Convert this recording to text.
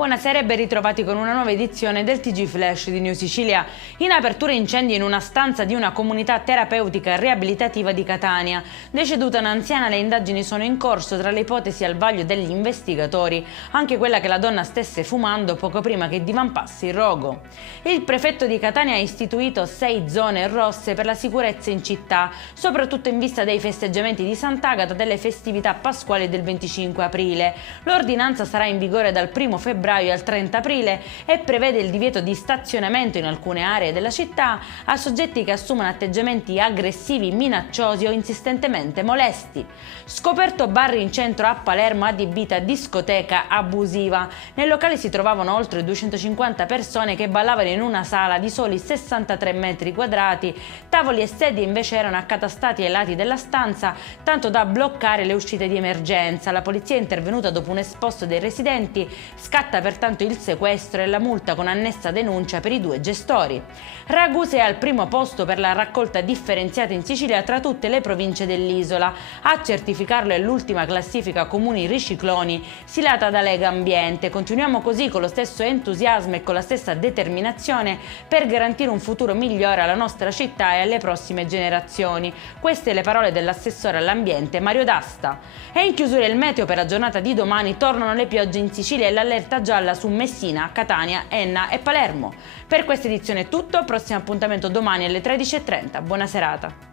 Buonasera e ben ritrovati con una nuova edizione del TG Flash di New Sicilia. In apertura incendi in una stanza di una comunità terapeutica riabilitativa di Catania. Deceduta un'anziana, le indagini sono in corso, tra le ipotesi al vaglio degli investigatori anche quella che la donna stesse fumando poco prima che divampasse il rogo. Il prefetto di Catania ha istituito 6 zone rosse per la sicurezza in città, soprattutto in vista dei festeggiamenti di Sant'Agata delle festività pasquali del 25 aprile. L'ordinanza sarà in vigore dal 1 febbraio al 30 aprile e prevede il divieto di stazionamento in alcune aree della città a soggetti che assumono atteggiamenti aggressivi, minacciosi o insistentemente molesti. Scoperto bar in centro a Palermo adibita a discoteca abusiva. Nel locale si trovavano oltre 250 persone che ballavano in una sala di soli 63 metri quadrati. Tavoli e sedie invece erano accatastati ai lati della stanza, tanto da bloccare le uscite di emergenza. La polizia è intervenuta dopo un esposto dei residenti. Scatta pertanto il sequestro e la multa con annessa denuncia per i 2 gestori. Ragusa è al primo posto per la raccolta differenziata in Sicilia tra tutte le province dell'isola. A certificarlo è l'ultima classifica comuni ricicloni stilata da Lega Ambiente. Continuiamo così con lo stesso entusiasmo e con la stessa determinazione per garantire un futuro migliore alla nostra città e alle prossime generazioni. Queste le parole dell'assessore all'ambiente Mario D'Asta. E in chiusura il meteo per la giornata di domani: tornano le piogge in Sicilia e l'allerta gialla su Messina, Catania, Enna e Palermo. Per questa edizione è tutto, prossimo appuntamento domani alle 13:30. Buona serata.